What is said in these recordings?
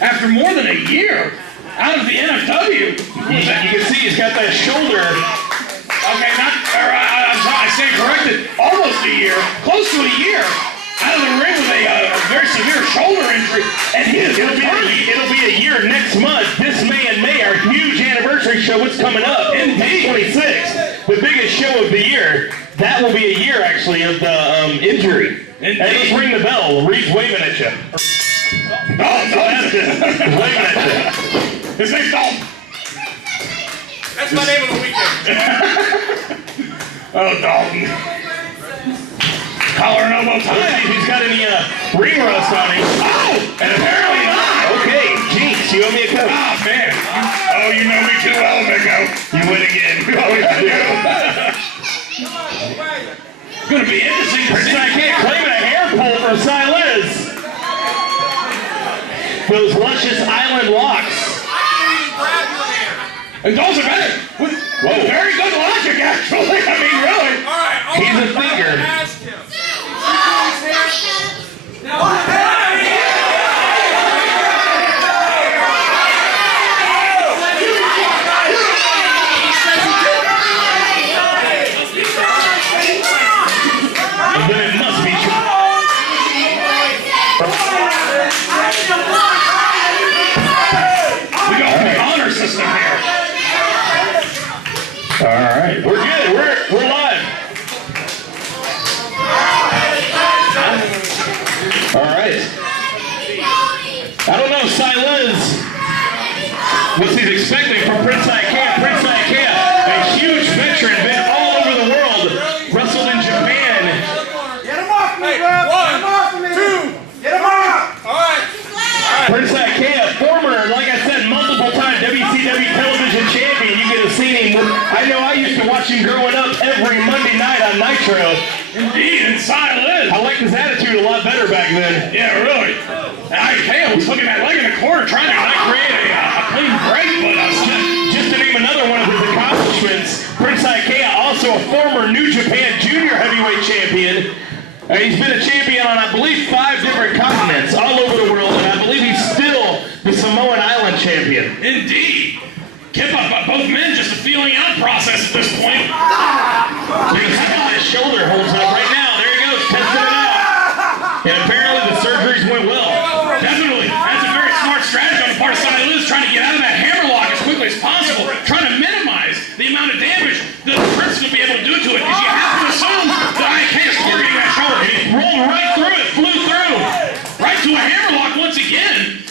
after more than a year out of the NFW. You can see he's got that shoulder. Okay, I'm sorry, I stand corrected. Almost a year, close to a year, out of the ring with a very severe shoulder injury. And it'll be a year next month. This May and May, our huge anniversary show, what's coming up? May 26th, the biggest show of the year. That will be a year, actually, of the injury. And let's ring the bell. Reed's waving at you. Dalton. He's waving at you. His name's Dalton. That's my name of the weekend. Oh, Dalton. Collar and elbow tie. He's got any ring rust on him. Oh, and apparently not. Okay, Jinx, you owe me a coat. Ah, man. Oh, you know me too well, Vico. You win again. You always do. Gonna be interesting to see. I can't claim a hair pull from Syliz. Those luscious island locks. And those are better. With very good logic, actually. I mean, really. All right. He's a thinker. Ask him. And then it must be true. We got the honor system here. All right, we're good. We're live. All right. I don't know, Syliz, what he's expecting from Prince Iaukea. Prince Iaukea, a huge veteran, been all over the world, wrestled in Japan. Get him off me, bro. Get him off me. 2. Get him off. All right. Prince Iaukea, former, like I said, multiple-time WCW television champion. You could have seen him. I know I used to watch him growing up every Monday night on Nitro. Indeed, and Syliz. I liked his attitude a lot better back then. Yeah, really. Iaukea was looking at leg in the corner trying to create a clean break, but Just to name another one of his accomplishments, Prince Iaukea, also a former New Japan Junior Heavyweight Champion. He's been a champion on, I believe, 5 different continents all over the world, and I believe he's still the Samoan Island champion. indeed. Kept up both men, just a feeling out process at this point. You can see how his shoulder holds up right now. There he goes, testing it out. And apparently the surgeries went well. Definitely. That's a very smart strategy on the part of Syliz, trying to get out of that hammerlock as quickly as possible, trying to minimize the amount of damage that the Prince would be able to do to it, because you have to assume that Iaukea is targeting that shoulder. He rolled right through it, flew through, right to a hammerlock once again.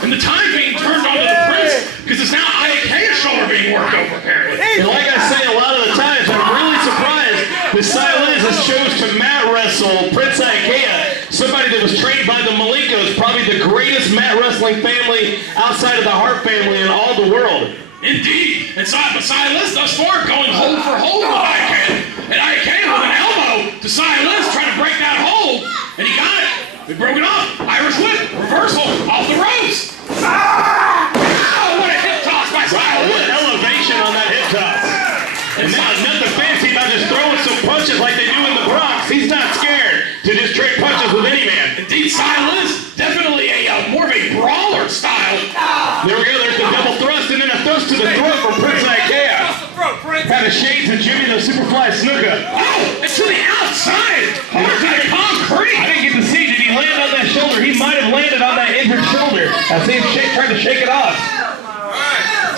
And the time being turned onto the Prince, because it's now Iaukea shoulder being worked over, apparently. And like I say a lot of the times, I'm really surprised that Syliz has chose to mat wrestle Prince Iaukea, somebody that was trained by the Malinkos, probably the greatest mat wrestling family outside of the Hart family in all the world. Indeed. And Syliz thus far going hold for hold with Iaukea. And Iaukea with an elbow to Syliz trying to break that hold. And he got it. He broke it off. Irish whip. Reversal. Off the ropes. Oh, what a hip toss by Syliz. Wow, what elevation on that hip toss. And now nothing fancy about just throwing some punches like they do in the Bronx. He's not scared to just trade punches with any man. Indeed, Syliz, definitely more of a brawler style. There we go, there's the double thrust and then a thrust to the throat from Prince Iaukea. Kind of shades of Jimmy the Superfly Snuka. Oh, it's to the outside. Hard to the concrete. I didn't get to see, did he land on that shoulder? He might have landed on that injured shoulder. I see him trying to shake it off.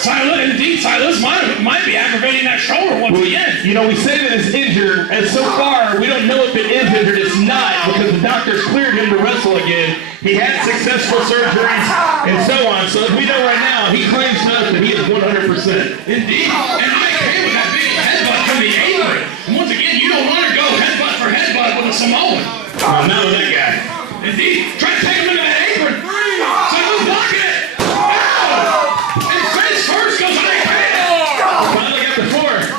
Syliz might be aggravating that shoulder once again. You know, we say that it's injured, and so far, we don't know if it is injured. It's not, because the doctors cleared him to wrestle again. He had successful surgeries, and so on. So as we know right now, he claims to us that he is 100%. Indeed. And Iaukea with that big headbutt from the apron. And once again, you don't want to go headbutt for headbutt with a Samoan. Oh, not with that guy. Indeed. Try to take him into that apron. Syliz blocking it. And face first goes Iaukea. Finally got the 4.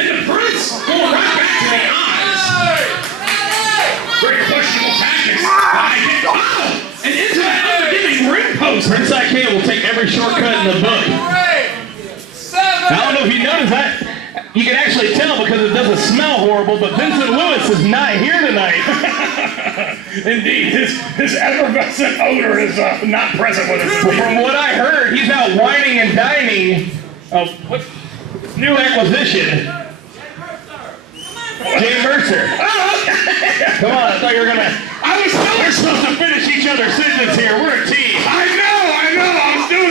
And the Prince going right back to the eyes. Very questionable tactics. And into that unforgiving ring post. Prince Iaukea will take every shortcut in the book. 7. I don't know if you noticed that. You can actually tell because it doesn't smell horrible, but Vincent Lewis is not here tonight. Indeed, his effervescent odor is not present with us. From what I heard, he's out whining and dining of what new acquisition. Jay Mercer. Come on, I thought you were gonna. We're supposed to finish each other's sentence here. We're a team. I know. I was doing.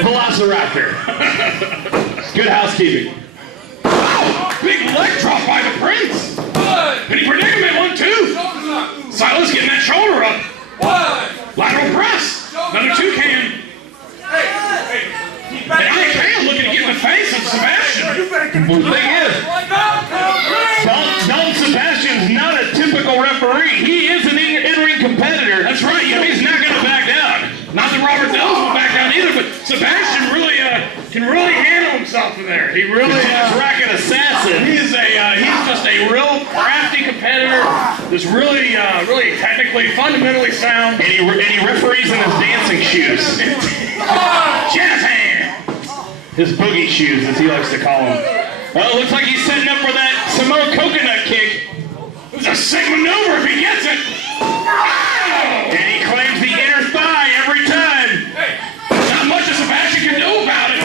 Velociraptor. Good housekeeping. Oh, big leg drop by the Prince. Penny predicament 1-2. Silas getting that shoulder up. Lateral press. Another 2-can. And Iaukea looking to get in the face of Sebastian. The thing is, Don Sebastian's not a typical referee. He is an in-ring competitor. That's right. He's not going to back down. Not that Robert Nells will back down either, but Sebastian really can really handle himself in there. He really is racket assassin. He's just a real crafty competitor. Just really technically, fundamentally sound. And he referees in his dancing shoes. Jazz hand. His boogie shoes, as he likes to call them. Well, it looks like he's setting up for that Samoa coconut kick. It's a sick maneuver if he gets it. Oh! And he claims the inner thigh every time. Not much that Sebastian can do about it.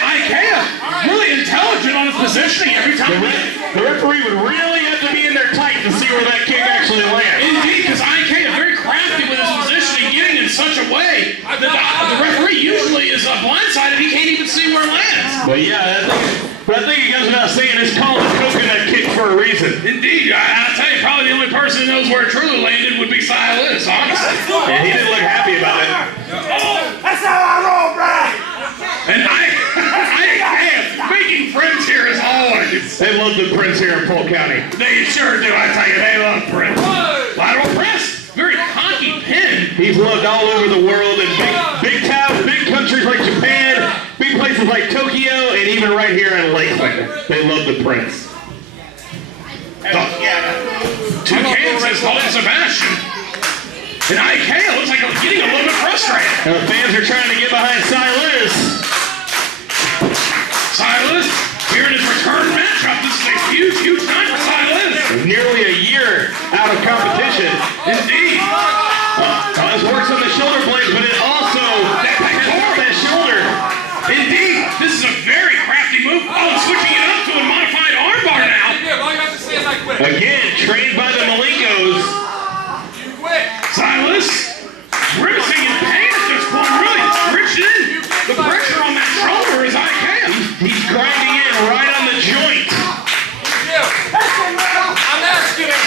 Iaukea, really intelligent on his positioning every time. The referee would really have to be in there tight to see where that kick actually lands. Indeed, because Iaukea very crafty with his positioning, getting in such a way that the referee usually is blindsided. He can't even see where it lands. But yeah, I think he goes without saying it's called a coconut kick for a reason. Indeed, I'll tell you, probably the only person who knows where it truly landed would be Silas, honestly. And he didn't look happy about it. That's how I roll, Brad. And Iaukea making friends here as always. They love the Prince here in Polk County. They sure do, I tell you, they love Prince. Lateral press, very cocky pin. He's loved all over the world in big towns, big countries like Japan, big places like Tokyo, and even right here in Lakeland. They love the Prince. 2 cans says Don Sebastian. And Iaukea looks like getting a little bit frustrated. And the fans are trying to get behind Silas. Silas, here in his return matchup. This is a huge time for Silas. Nearly a year out of competition. Indeed. Silas works on the shoulder blades, but it also that shoulder. Indeed. This is a very crafty move. Oh, switching it up to a modified armbar now. Again, trained by the Malinkos. Silas, grimacing in pain at this point, really reaching in. The pressure on that shoulder is Iaukea. He's grinding in right on the joint. I'm asking him.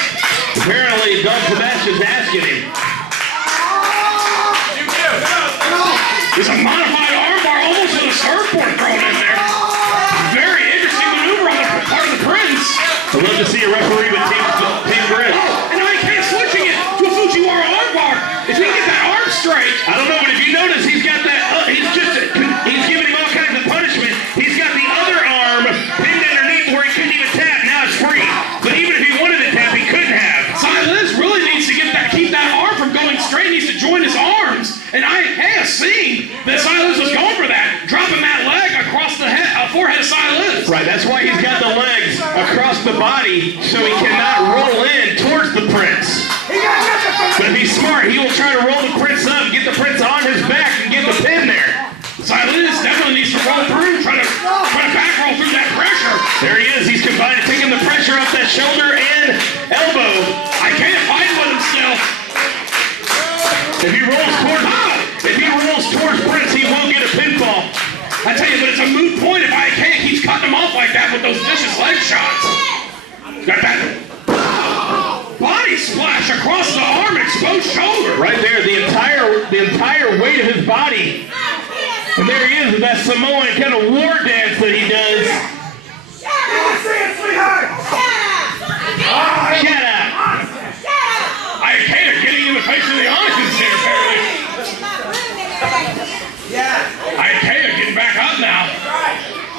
Apparently, Don Sebastian's asking him. There's a modified armbar almost with a surfboard thrown in there. Very interesting maneuver on the part of the Prince. I'd love to see a referee with team grip. Oh, and Iaukea switching it to a Fujiwara armbar. If he can get that arm straight. I don't know, but if you notice, he's got that. He's giving him all kinds of punishment. He's got the other arm pinned underneath where he couldn't even tap. Now it's free. But even if he wanted to tap, he couldn't have. Silas really needs to keep that arm from going straight. He needs to join his arms. And Iaukea seeing that Silas was going for that, dropping that leg across the forehead of Silas. Right, that's why he's got the legs across the body so he cannot roll in towards the Prince. But if he's smart, he will try to roll the Prince up, get the Prince on his back, and get the pin there. Silas definitely needs to roll through, try to back roll through that pressure. There he is. He's combining, taking the pressure off that shoulder and elbow. Iaukea fighting with him still. If he rolls towards Prince, he won't get a pinfall. I tell you, but it's a moot point if Iaukea keeps cutting him off like that with those vicious leg shots. Got that body splash across the arm, exposed shoulder. Right there, the entire weight of his body. And there he is with that Samoan kind of war dance that he does. Shut up! Iaukea getting in the face of the Onyxes here, apparently. Iaukea getting back up now.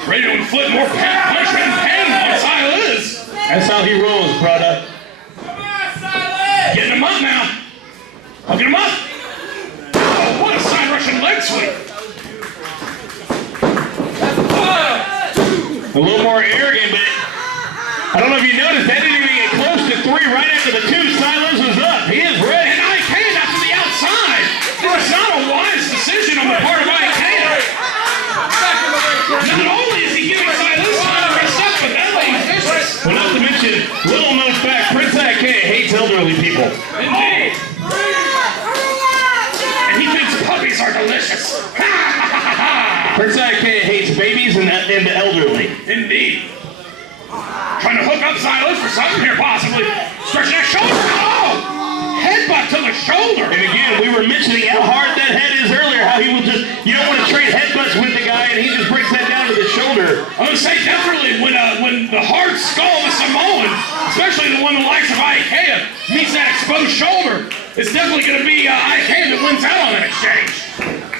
Ready to inflict more punishment and pain on Silas. That's how he rolls, brother. Getting him up now. Hooking him up. Oh, what a side Russian leg sweep. A little more arrogant, but I don't know if you noticed, that didn't even get close to 3 right after the 2. Syliz was up. He is ready. And Iaukea not to the outside. It was not a wise decision on the part of Iaukea. Not only is he giving Syliz time to rest up, but that way he's vicious. Well, not to mention, little known fact, Prince Iaukea hates elderly people. Indeed. And he thinks puppies are delicious. Prince Iaukea hates babies and the elderly. Indeed. Trying to hook up Syliz for something here, possibly. Stretching that shoulder. Oh! Headbutt to the shoulder. And again, we were mentioning how hard that head is earlier, how he will just, you don't want to trade headbutts with the guy, and he just breaks that down to the shoulder. I would say definitely when the hard skull of a Samoan, especially the one the likes of Iaukea, meets that exposed shoulder, it's definitely going to be Iaukea that wins out on that exchange.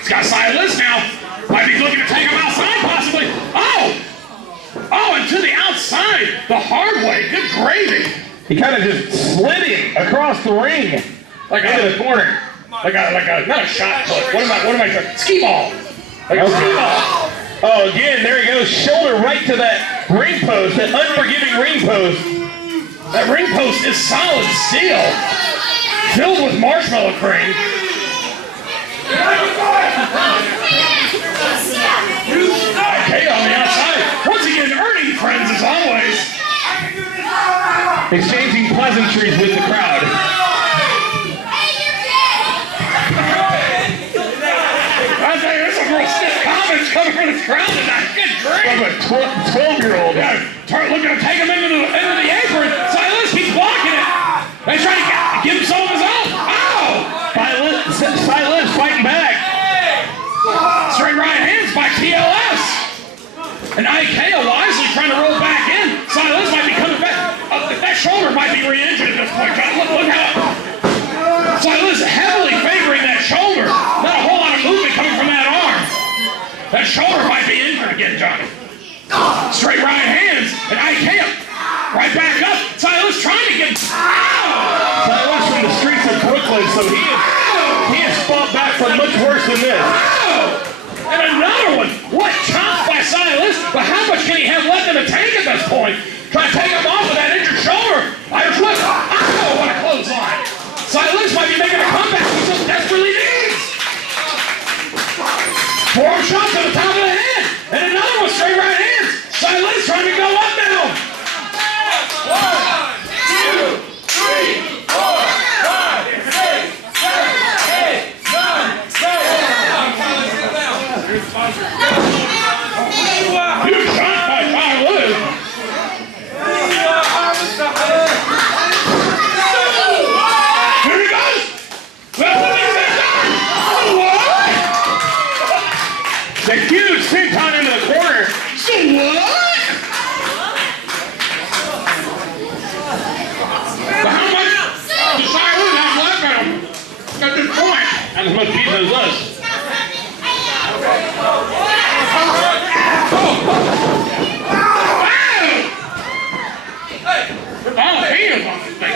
He's got Syliz now. Might be looking to take him outside, possibly. Oh! Oh, and to the outside, the hard way. Good gravy. He kind of just slid him across the ring, Like into the corner. not a shot put. What am I trying? Skee ball. Like a skee ball. Oh, again, there he goes, shoulder right to that ring post, that unforgiving ring post. That ring post is solid steel, filled with marshmallow cream. Iaukea on the outside. Once again, earning friends as always. Exchanging pleasantries with the crowd. I tell you, there's some real stiff comments coming from the crowd tonight. Good grief. From a 12-year-old. Yeah, looking to take him into the apron. Syliz keeps blocking it. They try to give him some of his own. Oh! Syliz fighting back. Straight right hands by TLS. And Iaukea wisely trying to roll back in. Syliz might be coming back. That shoulder might be re-injured at this point. Look how Syliz heavily favoring that shoulder. Not a whole lot of movement coming from that arm. That shoulder might be injured again, Johnny. Straight right hands. And Iaukea right back up. Syliz trying to get... Syliz from the streets of Brooklyn, so he has fought back from much worse than this. And another one. What chop by Syliz, but how much can he have left in the tank at this point? Trying to take him off with that injured shoulder. Irish whip. Oh, what a clothesline. Syliz might be making a comeback he so desperately needs. Forearm shot to the top of the head. And another one straight right hands. Syliz trying to go up now. 1, 2, 3, 4, 5, 6, 7, 8, 9, 10. Huge shot by Syliz. Here he goes. The huge senton into the corner. So what? But how much does Syliz have left in him at this point? Not as much beat as us. All the heels on this thing.